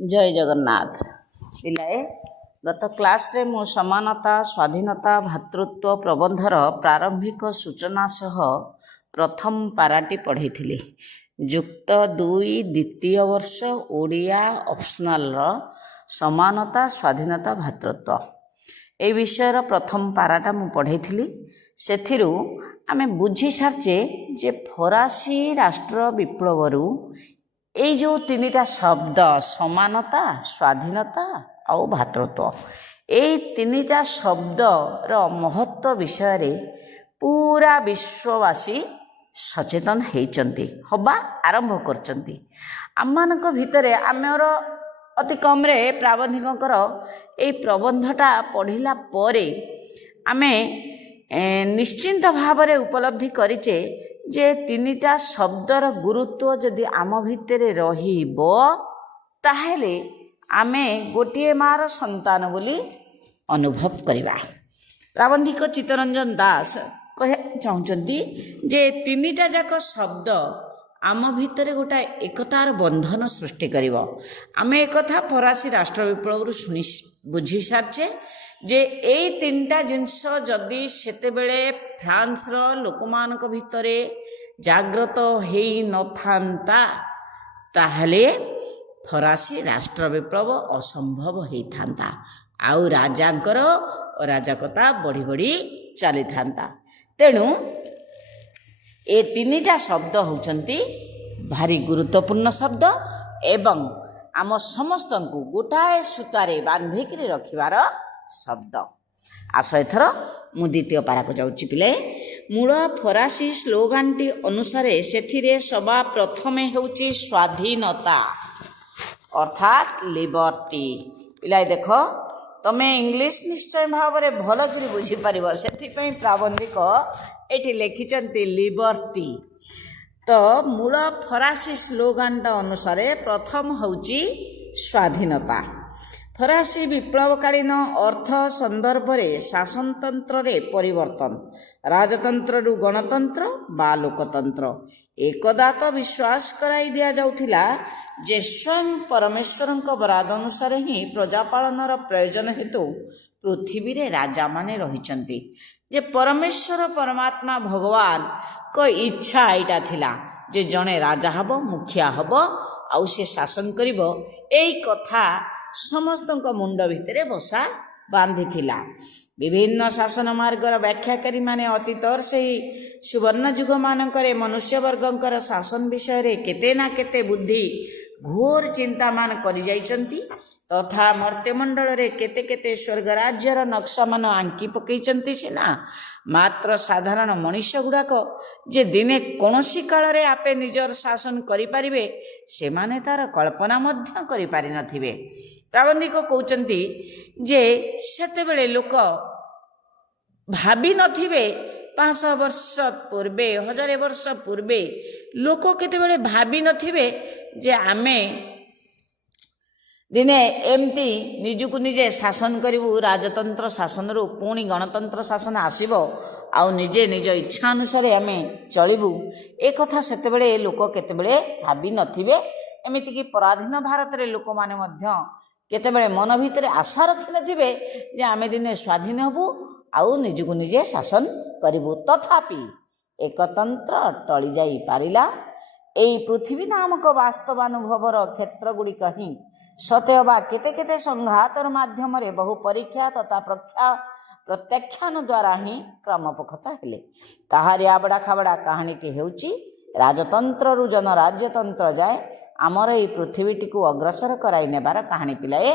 जय जगन्नाथ पिलाए गत क्लास रे मु समानता स्वाधीनता भातृत्व प्रबंधर प्रारंभिक सूचना सह प्रथम पाराटी पढ़ी युक्त 2 द्वितीय वर्ष ओडिया ऑप्शनल समानता स्वाधीनता भातृत्व ए विषय प्रथम पाराटा मु पढ़ी सेथिरु आमे बुझी सारचे जे फरासी राष्ट्र विप्लवरू ये जो 3टा शब्द समानता स्वाधीनता और भातृत्व ये 3टा शब्दर महत्व विषय रे पूरा विश्ववासी सचेतन होती हवा आरंभ करचंती आममानक भितरे आमर अति कम रे प्राबंधिकर ये प्रबंधटा पढ़िला परे आमे निश्चिंत भाव रे उपलब्धि करिचे जे 3टा शब्दर गुरुत्व जदि आम भितर रहिबो ताहेले आमे गोटिए मार संतान बोली अनुभव करिबा। प्राबंधिक चित्तरंजन दास कहे चाहउचंती जे 3टा जाक शब्द आम भितर गोटा एकतार बंधन सृष्टि करिवो। आमे एकथा फरासी राष्ट्र विप्लव शुणी बुझी सारचे जे ए 3टा जिनस जदि सेतेबेले फ्रांस रो लोकमानक भितरे जाग्रत हेई नथांता ताहले फरासी राष्ट्र विप्लव असंभव होइथांता आउ राजांकर अराजकता बढ़ी बढ़ी चली थांता। तेणु ए 3टा शब्द होचंती भारी गुरुत्वपूर्ण शब्द एवं आम समस्त को गोटाए सूतारे बांधिकी रखिबार शब्द। आस एथर मु द्वितीय पारा को जाउची पिले मूल फरासी स्लोगानटी अनुसार सेथिरे सभा प्रथमे होउची स्वाधीनता अर्थात लिबर्टी। पिलाए देख तमे इंग्लिश निश्चय भाव रे भल करी बुझी परिबो सेथि पई प्राबंधिक एठी लिखिचंती लिबर्टी। तो मूल फरासी स्लोगानटा अनुसार प्रथम होउची स्वाधीनता। फरासी विप्लवकालीन अर्थ संदर्भ रे शासनतंत्र रे परिवर्तन राजतंत्र रु गणतंत्र बा लोकतंत्र एकदा तो विश्वास कराई दिया जाउथिला जे स्वयं परमेश्वरंक बराद अनुसार ही प्रजापालनर प्रयोजन हेतु पृथ्वी रे राजा माने रहिचंती जे परमेश्वर परमात्मा भगवान को इच्छा एटा थिला जे जणे राजा हबो मुखिया हबो आउ से शासन करिवो एई कथा समस्त मुंड भितर बसा बांधी थिला। विभिन्न शासन मार्गर व्याख्याकारी माने अतीतर से सुवर्ण युग मानकरे मनुष्य वर्गंकर शासन विषय रे केते ना केते बुद्धि घोर चिंता मान करि जाइचंती तथा मर्त्यमंडल रे केते केते स्वर्ग राज्यर नक्शा मान आंकी पकईचंती सिना मात्र साधारण मनुष्य गुड़ाक जे दिने कोनोसी काल रे आपे निजर शासन करि पारिबे से माने तार कल्पना मध्य करि पारि नथिबे। प्राबंधिक कहउचंती जे सेतेबेले लोक भाबी नथिबे 500 वर्ष पूर्वे 1000 वर्ष पूर्वे लोक केतेबेले भाबी नथिबे जे आमे दिने एमती निजुकु निजे शासन करिवु राजतंत्र शासन रु पुणी गणतंत्र शासन आसीबो आउ निजे निज इच्छा अनुसार आमे चलिबु ए कथा सेतेबेले लोक केतेबेले भाबी नथिबे। एमिति कि पराधीन भारत रे लोक माने मध्य केतेबेले मन भितरे आशा रखि नथिबे जे आमे दिने स्वाधीन हबु आउ निजुकु निजे शासन करिवु तथापि एकतंत्र टळी जाई पारिला। एई पृथ्वी नामक वास्तवानुभवर क्षेत्र गुडी कहीं सत्यबा केते केते संघातर माध्यम रे बहु परीक्षा तथा प्रत्याख्यान द्वारा ही क्रमपखता हेले ताहारी आबड़ा खाबड़ा कहानी टी हेउची राजतंत्र रु जन राज्यतंत्र जाए आमर एई पृथ्वीटी को अग्रसर कराई नेबार कहानी पिलाए।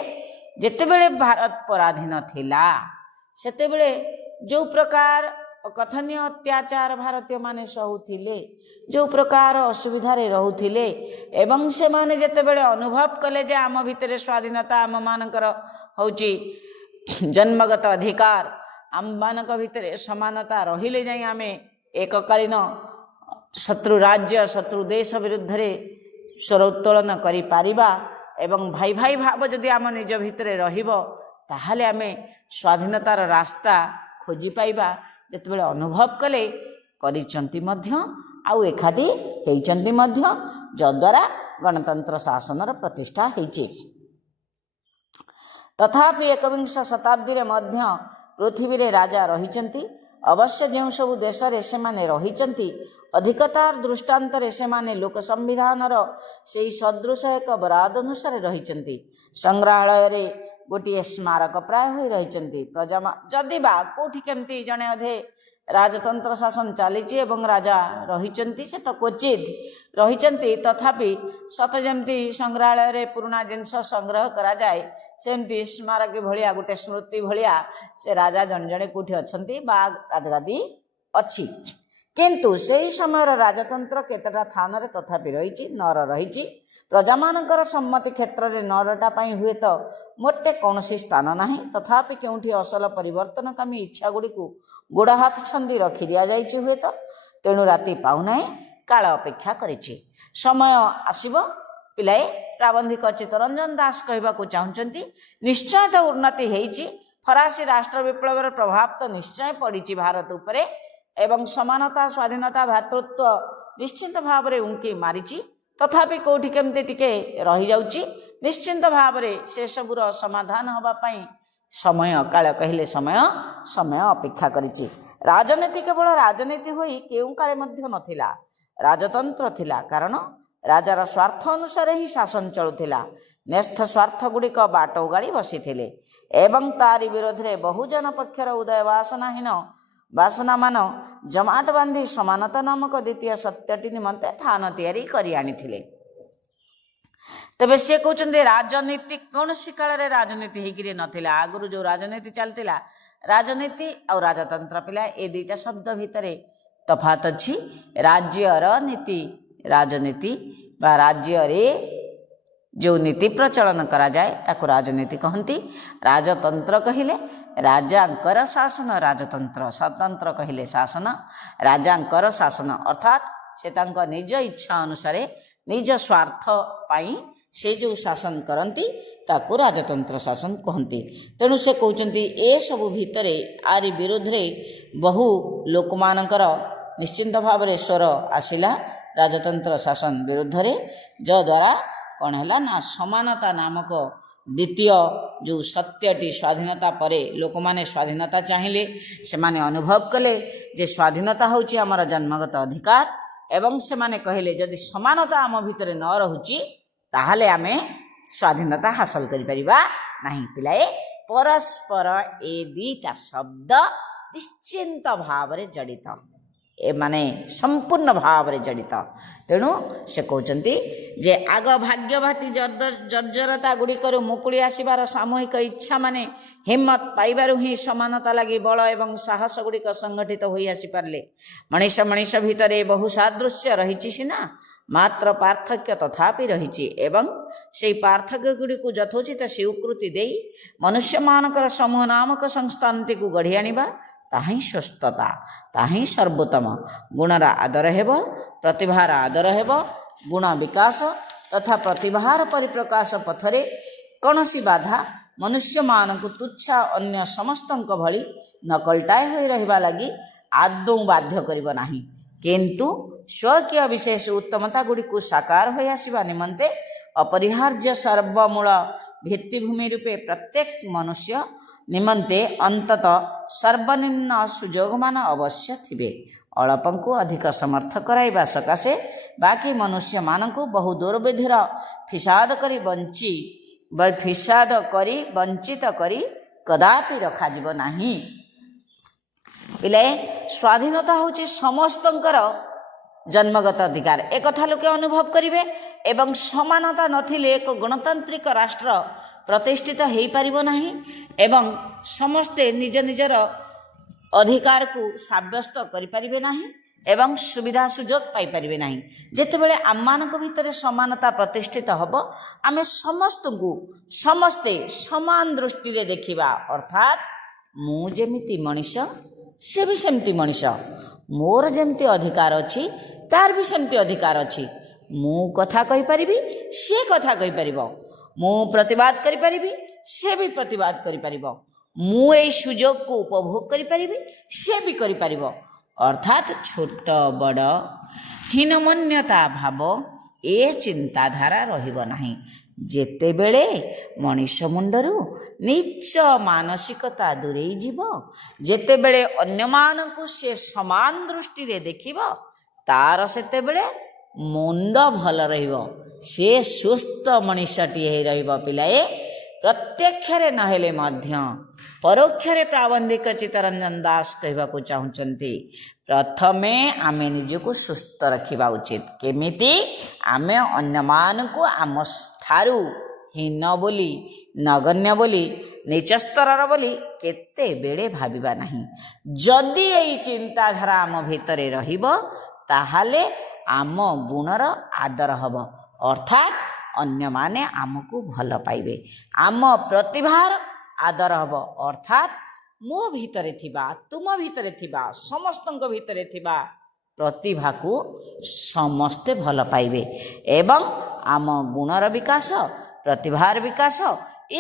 जेतेबेले भारत पराधीन थिला सेतेबेले जो प्रकार कथनीय अत्याचार भारतीय माने सहुथिले जो प्रकार असुविधा रे रहुथिले एवं से माने जेतेबेले अनुभव कले जे आम भितरे स्वाधीनता आम मानकर होची जन्मगत अधिकार आम मानक भितरे समानता रहिले जाई आमे एककालीन शत्रु राज्य शत्रु देश विरुद्ध रे स्वर उत्तोलन करि पारिबा एवं भाई भाई भाव जदि आम निज भितरे रहिबो ताहाले आमे स्वाधीनतार रास्ता खोजी पाइबा जेतेबेले अनुभव कले करिचंती मध्य आउ एखादी हेइचंती मध्य जद्वारा गणतंत्र शासनर प्रतिष्ठा होइछि। तथापि एकविंश शताब्दी मध्य पृथ्वी रे राजा रहिचंती। अवश्य जो सब देश से माने रहिचंती अधिकतार दृष्टांत से माने लोक संविधान से सदृश एक बराद अनुसार रहिचंती। संग्रहालय रे गोटे स्मारक प्राय हो रही प्रजा जदि बा कौटी केमती जड़े अधे राजतंत्र शासन चली राजा रही से तो क्वचित रही तथापि सत जमती संग्रहालय रे पुराना जिनस संग्रह करा जाए सेमती स्मारक भलिया गोटे स्मृति भलिया से राजा जन जड़े कौटी अच्छा राजगादी अच्छी किंतु से समय राजतंत्र केतटा थान तथापि रही नर रही प्रजा मानकर सम्मति क्षेत्र में नरटा हुए तो मोटे कौन स्थान ना तथापि क्योंठी असल परिवर्तनकामी इच्छा गुड़ी गोड़ हाथ छंदी रखी दि जाइए हुए तो तेणु राति पाऊना काल अपेक्षा करिछि समय आसिबो पिलाए प्राबंधिक चित्तरंजन दास कहवाकू चाहते निश्चय तो उन्नति होइछि फरासी राष्ट्र विप्लवर प्रभाव तो निश्चय पड़ी भारत उपरे एवं समानता स्वाधीनता भातृत्व निश्चिंत भाव में उंकी मारिछि तथापि कौटी केमती टिके रही जाउछि निश्चिंत भाव में से सबूर समाधान होगापाई समय काल कहले समय समय अपेक्षा करिछि। राजनीति केवल राजनीति होई केउ काले मध्य नथिला राजतंत्र थिला कारण राजार स्वार्थ अनुसार ही शासन चलुथिला न्यस्थ स्वार्थ गुड़िक बाट उगाड़ी बसिथिले एवं तारी विरोध में बहुजन पक्षर उदय वासना मान जमाट बांधी समानता नामक द्वितीय सत्यटी निमंते थान तैयारी करी आनिथिले। तबे से कहते राजनीति कौन सी काल रे राजनीति होकर नथिला आगुरु जो राजनीति चलतिला राजनीति और राजतंत्र पिला ए दुईटा शब्द भितर तफात अच्छी राज्यर नीति राजनीति बा राज्य रे जो नीति प्रचलन करा जाए ताको राजनीति कहती राजतंत्र कहले राजांकर शासन राजतंत्र स्वतंत्र कहले शासन राजांकर शासन अर्थात से तांका निज इच्छा अनुसार निज स्वार्थ पाई से जो शासन करती ताको राजतंत्र शासन कहती तेणु से कहते ए सबु भितर आरि विरोध रे बहु लोक मानकर निश्चिंत भाव में स्वर आसिला राजतंत्र शासन विरुद्ध रे जद्वारा कौन है ना समानता नामक द्वितीय जो सत्यटी स्वाधीनता परे लोक माने स्वाधीनता चाहिए से माने अनुभव कले जे स्वाधीनता होची आमर जन्मगत अधिकार एवं से माने कहले जदि समानता आम भितर न रहुची ताहले आमे स्वाधीनता हासिल करि परिबा नहीं पिलाए परस्पर ए दीटा शब्द निश्चिंत भाव रे जड़ित ए माने संपूर्ण भाव रे जड़ित तेणु से कहते जे आग भाग्यवाती जर्जरता गुड़िकर मुकुड़ी आसबार सामूहिक इच्छा माने हिम्मत पाइबारु ही समानता लगी बल एवं साहस गुड़िक संगठित हो आसीपारे मनीष मनीष भितर बहु सादृश्य रही सीना मात्र पार्थक्य तथापि रही एवं से पार्थक्य गुड़िक यथोचित स्वीकृति दे मनुष्य मानकर समूह नामक संस्थानटी को गढ़ी आनिबा ताही स्वस्थता ताही सर्वोत्तम गुणर आदर हेब प्रतिभार आदर हेब गुण विकास तथा प्रतिभार परिप्रकाश पथरे कौनसी बाधा मनुष्य मानक तुच्छा अन्य समस्त भली नकलटाए हो रहिबा लगी आदौ बाध्य करिब नाही किंतु स्वकीय विशेष उत्तमता गुड़ी को साकार हो आसिबा निमंते अपरिहार्य सर्वमूल भित्तिभूमि रूपे प्रत्येक मनुष्य निमंते अंतत सर्वनिम्न सुजोग मान अवश्य थिबे अल्पंकु अधिक समर्थ कराइबा सकाशे बाकी मनुष्य मानकु बहु दुर्विधिर फिसाद करी वंचित करी कदापि रखा जीव नाही। पिले स्वाधीनता होची समस्तंकर जन्मगत अधिकार एक कथा लोके अनुभव करिवे एवं समानता नथिले एक गणतांत्रिक राष्ट्र प्रतिष्ठित हो पारिबो नाही एवं समस्ते निज निजर अधिकार को साब्यस्त करि परिबे नाही एवं सुविधा सुजोग पाई परिबे नाही जेतेबेले आम्मानक भितरे समानता प्रतिष्ठित हबो आमे समस्ते समान दृष्टि रे देखिबा अर्थात मु जेमिति मनीष से भी सेमती मनीष मोर जेमती अधिकार अछि तार भी सेमती अधिकार अछि मु कथा कहि परिबी से कथा कहि परिबो मु प्रतिवाद करि परिबी से भी प्रतिवाद करि परिबो मु ए सुजोग को उपभोग करि परिबी से भी करि परिबो अर्थात छोट बड़ हीनमन्यता भाव ए चिंताधारा रहिबो नाही ଯେତେବେଳେ ମଣିଷ ମୁଣ୍ଡରୁ ନିଚ ମାନସିକତା ଦୂରେଇ ଯିବ, ଯେତେବେଳେ ଅନ୍ୟମାନଙ୍କୁ ସେ ସମାନ ଦୃଷ୍ଟିରେ ଦେଖିବ, ତାର ସେତେବେଳେ ମୁଣ୍ଡ ଭଲ ରହିବ, ସେ ସୁସ୍ଥ ମଣିଷଟିଏ ହେଇ ରହିବ। ପିଲାଏ, ପ୍ରତ୍ୟକ୍ଷରେ ନହେଲେ ମଧ୍ୟ ପରୋକ୍ଷରେ ପ୍ରାବନ୍ଧିକ ଚିତ୍ତରଞ୍ଜନ ଦାସ କହିବାକୁ ଚାହୁଁଛନ୍ତି, ପ୍ରଥମେ ଆମେ ନିଜକୁ ସୁସ୍ଥ ରଖିବା ଉଚିତ। କେମିତି? ଆମେ ଅନ୍ୟମାନଙ୍କୁ ଆମ ଠାରୁ ହୀନ ବୋଲି, ନଗଣ୍ୟ ବୋଲି, ନିଚ ସ୍ତରର ବୋଲି କେତେବେଳେ ଭାବିବା ନାହିଁ। ଯଦି ଏଇ ଚିନ୍ତାଧାରା ଆମ ଭିତରେ ରହିବ, ତାହେଲେ ଆମ ଗୁଣର ଆଦର ହେବ, ଅର୍ଥାତ୍ ଅନ୍ୟମାନେ ଆମକୁ ଭଲ ପାଇବେ। ଆମ ପ୍ରତିଭାର ଆଦର ହେବ, ଅର୍ଥାତ୍ ମୋ ଭିତରେ ଥିବା, ତୁମ ଭିତରେ ଥିବା, ସମସ୍ତଙ୍କ ଭିତରେ ଥିବା ପ୍ରତିଭାକୁ ସମସ୍ତେ ଭଲ ପାଇବେ ଏବଂ ଆମ ଗୁଣର ବିକାଶ, ପ୍ରତିଭାର ବିକାଶ,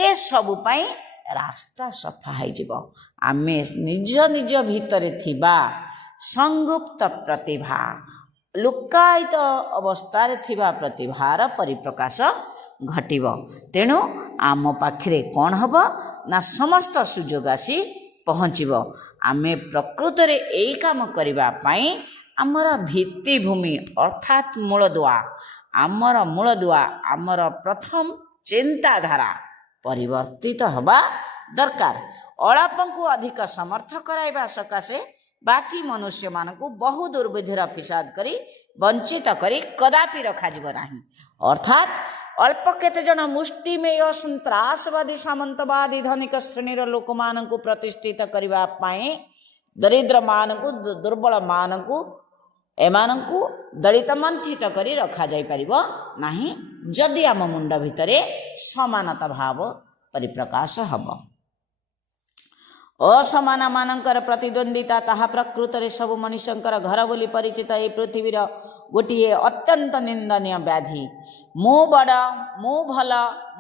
ଏସବୁ ପାଇଁ ରାସ୍ତା ସଫା ହୋଇଯିବ। ଆମେ ନିଜ ନିଜ ଭିତରେ ଥିବା ସଂଗୁପ୍ତ ପ୍ରତିଭା, ଲୁକାୟିତ ଅବସ୍ଥାରେ ଥିବା ପ୍ରତିଭାର ପରିପ୍ରକାଶ ଘଟିବ। ତେଣୁ ଆମ ପାଖରେ କ'ଣ ହେବ ନା ସମସ୍ତ ସୁଯୋଗ ଆସି ପହଞ୍ଚିବ। ଆମେ ପ୍ରକୃତରେ ଏଇ କାମ କରିବା ପାଇଁ ଆମର ଭିତ୍ତିଭୂମି ଅର୍ଥାତ୍ ମୂଳଦୁଆ, ଆମର ପ୍ରଥମ ଚିନ୍ତାଧାରା ପରିବର୍ତ୍ତିତ ହେବା ଦରକାର। ଅଳପଙ୍କୁ ଅଧିକ ସମର୍ଥ କରାଇବା ସକାଶେ ବାକି ମନୁଷ୍ୟମାନଙ୍କୁ ବହୁ ଦୁର୍ବୁଦ୍ଧିର ଫିସାଦ କରି ବଞ୍ଚିତ କରି କଦାପି ରଖାଯିବ ନାହିଁ। ଅର୍ଥାତ୍ ଅଳ୍ପ କେତେଜଣ ମୁଷ୍ଟିମେୟ ସନ୍ତ୍ରାସବାଦୀ, ସାମନ୍ତବାଦୀ, ଧନିକ ଶ୍ରେଣୀର ଲୋକମାନଙ୍କୁ ପ୍ରତିଷ୍ଠିତ କରିବା ପାଇଁ ଦରିଦ୍ରମାନଙ୍କୁ, ଦୁର୍ବଳମାନଙ୍କୁ, ଏମାନଙ୍କୁ ଦଳିତ ମନ୍ଥିତ କରି ରଖାଯାଇପାରିବ ନାହିଁ, ଯଦି ଆମ ମୁଣ୍ଡ ଭିତରେ ସମାନତା ଭାବ ପରିପ୍ରକାଶ ହେବ। ଅସମାନମାନଙ୍କର ପ୍ରତିଦ୍ୱନ୍ଦିତା ତାହା ପ୍ରକୃତରେ ସବୁ ମଣିଷଙ୍କର ଘର ବୋଲି ପରିଚିତ ଏହି ପୃଥିବୀର ଗୋଟିଏ ଅତ୍ୟନ୍ତ ନିନ୍ଦନୀୟ ବ୍ୟାଧି। ମୁଁ ବଡ଼, ମୁଁ ଭଲ,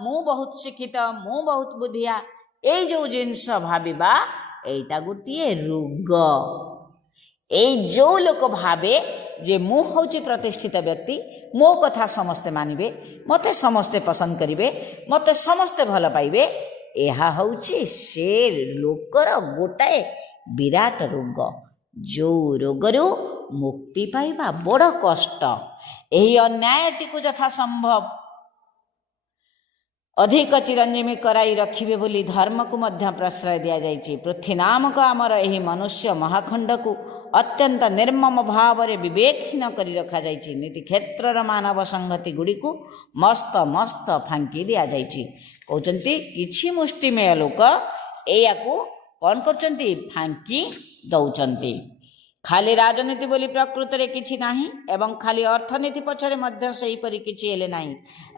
ମୁଁ ବହୁତ ଶିକ୍ଷିତ, ମୁଁ ବହୁତ ବୁଦ୍ଧିଆ, ଏଇ ଯେଉଁ ଜିନିଷ ଭାବିବା, ଏଇଟା ଗୋଟିଏ ରୋଗ। ଏଇ ଯେଉଁ ଲୋକ ଭାବେ ଯେ ମୁଁ ହେଉଛି ପ୍ରତିଷ୍ଠିତ ବ୍ୟକ୍ତି, ମୋ କଥା ସମସ୍ତେ ମାନିବେ, ମୋତେ ସମସ୍ତେ ପସନ୍ଦ କରିବେ, ମୋତେ ସମସ୍ତେ ଭଲ ପାଇବେ, ଏହା ହେଉଛି ସେ ଲୋକର ଗୋଟାଏ ବିରାଟ ରୋଗ, ଯେଉଁ ରୋଗରୁ ମୁକ୍ତି ପାଇବା ବଡ଼ କଷ୍ଟ। ଏହି ଅନ୍ୟାୟଟିକୁ ଯଥାସମ୍ଭବ ଅଧିକ ଚିରଞ୍ଜୀବୀ କରାଇ ରଖିବେ ବୋଲି ଧର୍ମକୁ ମଧ୍ୟ ପ୍ରଶ୍ରୟ ଦିଆଯାଇଛି। ପୃଥ୍ୱୀ ନାମକ ଆମର ଏହି ମନୁଷ୍ୟ ମହାଖଣ୍ଡକୁ ଅତ୍ୟନ୍ତ ନିର୍ମମ ଭାବରେ ବିବେକହୀନ କରି ରଖାଯାଇଛି। ନୀତି କ୍ଷେତ୍ରର ମାନବ ସଂହତି ଗୁଡ଼ିକୁ ମସ୍ତ ମସ୍ତ ଫାଙ୍କି ଦିଆଯାଇଛି। କହୁଛନ୍ତି କିଛି ମୁଷ୍ଟିମେୟ ଲୋକ ଏହାକୁ କ'ଣ କରୁଛନ୍ତି? ଫାଙ୍କି ଦେଉଛନ୍ତି। ଖାଲି ରାଜନୀତି ବୋଲି ପ୍ରକୃତରେ କିଛି ନାହିଁ ଏବଂ ଖାଲି ଅର୍ଥନୀତି ପଛରେ ମଧ୍ୟ ସେହିପରି କିଛି ହେଲେ ନାହିଁ।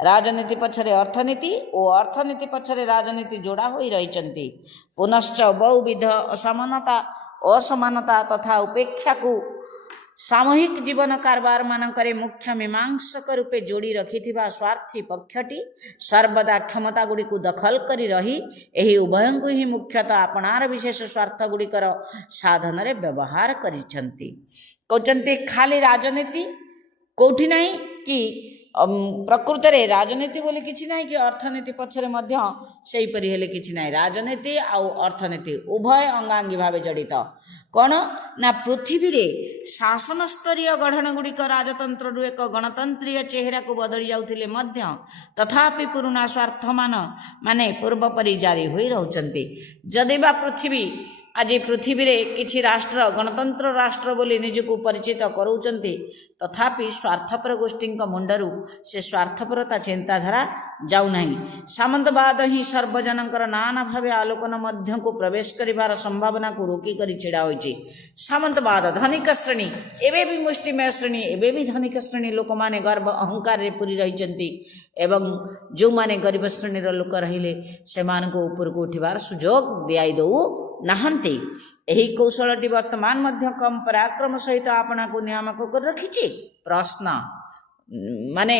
ରାଜନୀତି ପଛରେ ଅର୍ଥନୀତି ଓ ଅର୍ଥନୀତି ପଛରେ ରାଜନୀତି ଯୋଡ଼ା ହୋଇ ରହିଛନ୍ତି। ପୁନଶ୍ଚ ବହୁବିଧ ଅସମାନତା ତଥା ଉପେକ୍ଷାକୁ ସାମୂହିକ ଜୀବନ କାରବାର ମାନଙ୍କରେ ମୁଖ୍ୟ ମୀମାଂସକ ରୂପେ ଯୋଡ଼ି ରଖିଥିବା ସ୍ୱାର୍ଥୀ ପକ୍ଷଟି ସର୍ବଦା କ୍ଷମତା ଗୁଡ଼ିକୁ ଦଖଲ କରି ରହି ଏହି ଉଭୟଙ୍କୁ ହିଁ ମୁଖ୍ୟତଃ ଆପଣାର ବିଶେଷ ସ୍ୱାର୍ଥ ଗୁଡ଼ିକର ସାଧନରେ ବ୍ୟବହାର କରିଛନ୍ତି। କହୁଛନ୍ତି ଖାଲି ରାଜନୀତି କେଉଁଠି ନାହିଁ କି ପ୍ରକୃତରେ ରାଜନୀତି ବୋଲି କିଛି ନାହିଁ କି ଅର୍ଥନୀତି ପଛରେ ମଧ୍ୟ ସେହିପରି ହେଲେ କିଛି ନାହିଁ। ରାଜନୀତି ଆଉ ଅର୍ଥନୀତି ଉଭୟ ଅଙ୍ଗାଙ୍ଗୀ ଭାବେ ଜଡ଼ିତ। କ'ଣ ନା ପୃଥିବୀରେ ଶାସନ ସ୍ତରୀୟ ଗଠନ ଗୁଡ଼ିକ ରାଜତନ୍ତ୍ରରୁ ଏକ ଗଣତନ୍ତ୍ରୀୟ ଚେହେରାକୁ ବଦଳି ଯାଉଥିଲେ ମଧ୍ୟ ତଥାପି ପୁରୁଣା ସ୍ୱାର୍ଥମାନ ମାନେ ପୂର୍ବ ପରି ଜାରି ହୋଇ ରହୁଛନ୍ତି। ଯଦି ବା ଆଜି ପୃଥିବୀରେ କିଛି ରାଷ୍ଟ୍ର ଗଣତନ୍ତ୍ର ରାଷ୍ଟ୍ର ବୋଲି ନିଜକୁ ପରିଚିତ କରାଉଛନ୍ତି, ତଥାପି ସ୍ୱାର୍ଥପର ଗୋଷ୍ଠୀଙ୍କ ମୁଣ୍ଡରୁ ସେ ସ୍ୱାର୍ଥପରତା ଚିନ୍ତାଧାରା ଯାଉନାହିଁ। ସାମନ୍ତବାଦ ହିଁ ସର୍ବଜନଙ୍କର ନାନା ଭାବେ ଆଲୋକନ ମଧ୍ୟକୁ ପ୍ରବେଶ କରିବାର ସମ୍ଭାବନାକୁ ରୋକିକରି ଛିଡ଼ା ହୋଇଛି। ସାମନ୍ତବାଦ, ଧନିକ ଶ୍ରେଣୀ, ଏବେ ବି ମୁଷ୍ଟିମେୟ ଶ୍ରେଣୀ, ଏବେ ବି ଧନିକ ଶ୍ରେଣୀ ଲୋକମାନେ ଗର୍ବ ଅହଙ୍କାରରେ ପୂରି ରହିଛନ୍ତି ଏବଂ ଯେଉଁମାନେ ଗରିବ ଶ୍ରେଣୀର ଲୋକ ରହିଲେ ସେମାନଙ୍କୁ ଉପରକୁ ଉଠିବାର ସୁଯୋଗ ଦିଆଇ ଦେଉ ନାହାନ୍ତି। ଏହି କୌଶଳଟି ବର୍ତ୍ତମାନ ମଧ୍ୟ କମ୍ ପରାକ୍ରମ ସହିତ ଆପଣାକୁ ନିୟାମକ କରି ରଖିଛି। ପ୍ରଶ୍ନ ମାନେ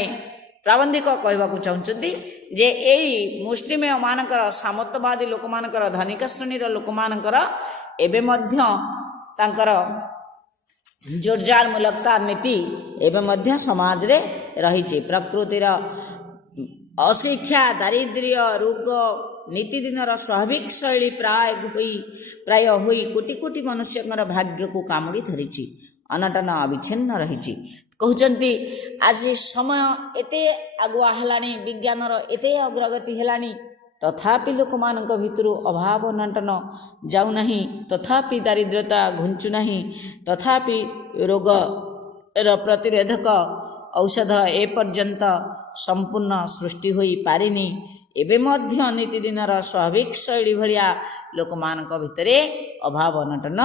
ପ୍ରାବନ୍ଧିକ କହିବାକୁ ଚାହୁଁଛନ୍ତି ଯେ ଏଇ ମୁଷ୍ଟିମେୟ ମାନଙ୍କର, ସାମନ୍ତବାଦୀ ଲୋକମାନଙ୍କର, ଧନିକ ଶ୍ରେଣୀର ଲୋକମାନଙ୍କର ଏବେ ମଧ୍ୟ ତାଙ୍କର ଜୋରଜାର ମୂଲକତା ନୀତି ଏବେ ମଧ୍ୟ ସମାଜରେ ରହିଛି। ପ୍ରକୃତିର अशिक्षा दारिद्र्य रोग नीतिदिनर स्वाभाविक शैली प्राय होई कोटी कोटी मनुष्य भाग्य को कामुड़ी धरी अनटन अविच्छिन्न रही कहते आज समय एते आगुआ है विज्ञानर एते अग्रगति है तथापि लोक मान भितर अभाव अनटन जाऊना तथापि दारिद्र्यता घुंचुना तथापि रोग प्रतिरोधक औषध एपर्यंत संपूर्ण सृष्टि होई पारिनी एबे मध्य नीतिदिनर स्वाभाविक शैली भलिया लोक मानक भितरे अभाव अनटन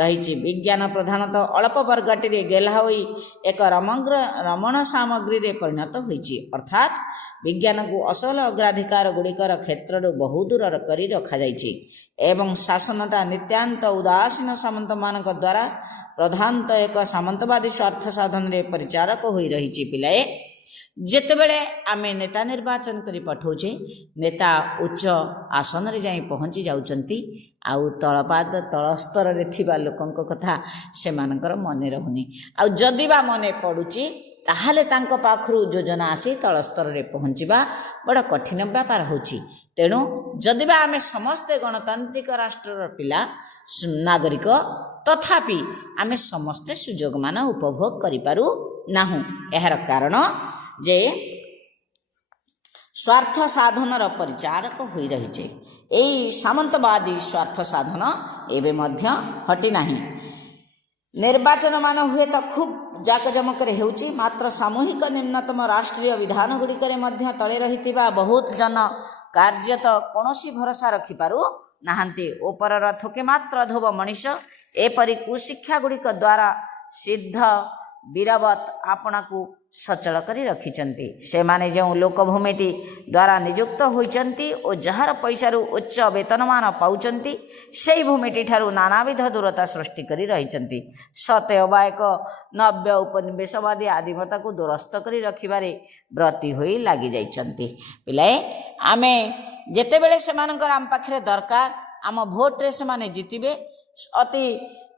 रही विज्ञान प्रधानतः अल्प वर्गटी गेला होई एक रमण सामग्री रे परिणत होईछि अर्थात विज्ञान को असल अग्राधिकार गुड़िकर क्षेत्र बहु दूर कर रखा जाइछि एवं शासनटा नित्यांत उदासीन सामंत मानक द्वारा प्रधानतः एक सामंतवादी स्वार्थ साधन रे परिचारक होई रही पिलाए जेतेबेले आमे नेता निर्वाचन करी पठाउछे नेता उच्च आसन रे जाई पहुंची जाउचंती आउ तळपाद तळ स्तर रे थिबा लोकंक कथा से मानकर मने रहुनी आउ जदि बा मने पडुची ताहाले तांको पाखरु योजना आसी तळ स्तर रे पहुंचीबा बड़ा कठिन व्यापार होची तेणु जदि बा आमे समस्त गणतांत्रिक राष्ट्रर पिला नागरिक तथापि आमे समस्त सुजोग मान उपभोग करि पारु नाहु एहार कारण जे स्वार्थ साधनर परिचारक होई रहिछे एई सामंतवादी स्वार्थ साधन एबे मध्य हटि नाही निर्वाचन मान हुए तो खूब जाकजमक हेउची मात्र सामूहिक निम्नतम राष्ट्रीय विधान गुड़िकर मध्य तले रहितिबा बहुत जन कार्य तो कौनसी भरोसा रखि पारु नाहांती ओपर थोके मात्र धोब मनीष एपरि कुशिक्षा गुड़िक द्वारा सिद्ध वीरवत आपना को सचल करी रखिचंती से माने जो लोकभूमिटी द्वारा नियुक्त होइचंती और जहार पैसारू उच्च वेतनमान पाउचंती सेई भूमिटी ठारू नानाविध दूरता सृष्टि करी रहिचंती सते अबा एक नव्य उपनिवेशवादी आदिमता को दुरस्त करी रखिबारे ब्रती होई लागि जाइचंती पिलाए आमे जेतेबेले सेमानकर आम पाखरे दरकार आम भोट रे सेमाने जितिबे अति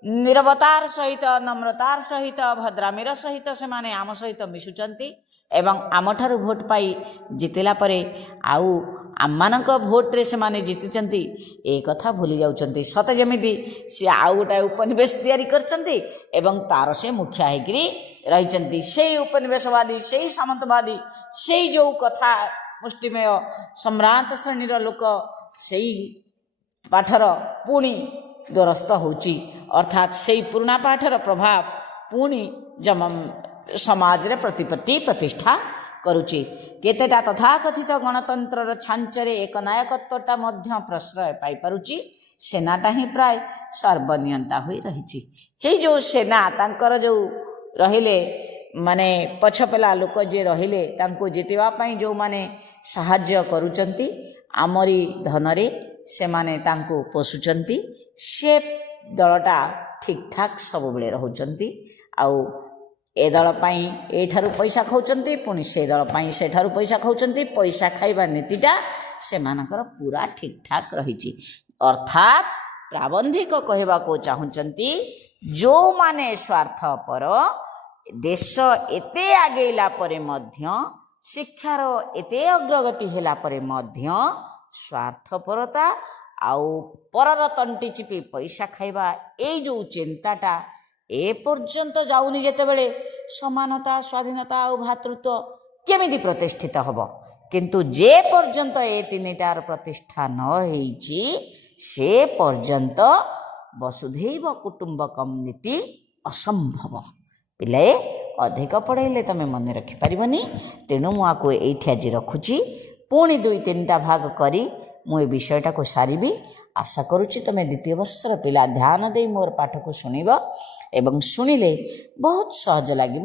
निरवतार सहित नम्रतार सहित भद्रामीर सहित से माने आम सहित मिशुचंती एवं आमठारु भोट पाई जितिला परे आउ आममानक भोट रे से माने जितिचंती ए कथा भूली जाउचंती सते जेमिति से आउ गोटा उपनिवेश तैयारी करचंती एवं तार से मुखिया हेकरी रहिचंती सेई उपनिवेशवादी सेई सामंतवादी सेई जो कथा मुष्टिमेय सम्रांत श्रेणीर लोक सेई पाठर पुणी द्वरस्थ होची अर्थात से पुराना पाठर प्रभाव पुणी जम समाज रे प्रतिपत्ति प्रतिष्ठा करुची केतेटा तथाकथित गणतंत्र छांचरे एक नायकत्वटा मध्य प्रश्रय पाई पारुची सेनाटा ही प्राय सर्वनियंता होई रहिची हे जो सेना तांकर जो रहिले माने पछपेला लोक जे रहिले तांको जितिबा पई जो माने सहाय्य करूचंती आमरी धनरे से माने तांको पोषुचंती से दलटा ठीक ठाक सब बेले रहउचंती आउ ए दल पाई ए ठारू पैसा खाउचंती पुणी से दल पाई से ठारू पैसा खाउचंती पैसा खाइबा नीतिटा से मानकर पूरा ठीक ठाक रहिची अर्थात प्राबंधिक कहबा को चाहुचंती जो माने स्वार्थपर देश एते आगेला परे मध्य शिक्षार एते अग्रगति होला परे मध्य स्वार्थपरता आउ परर तंटी चिपी पैसा खाइबा ए जो चिंताटा ए पर्यंत जाउनी जेतेबेले समानता स्वाधीनता और भातृत्व केमिति प्रतिष्ठित हबो किंतु जे पर्यंत ए तीनिटार प्रतिष्ठा न होईची से पर्यंत वसुधैव कुटुंबकम नीति असंभव पिले अधिक पढ़ेले तमे मन रखि परिबनी तेणु मु आको एठी आज रखुची पुणी 2-3टा भाग करी मु ए विषयटा को सारिबी आशा करुच्ची तुम द्वितीय वर्षर पिला ध्यान दे मोर पाठ को शुणव एवं शुणिले बहुत सहज लगे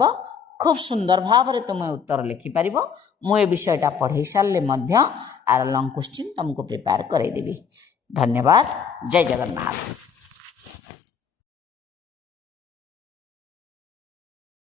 खूब सुंदर भाव में तुम उत्तर लिखिपार मु ए विषयटा पढ़े सारे आर लंग क्वेश्चन तुमको प्रिपेयर करदेवी। धन्यवाद। जय जगन्नाथ।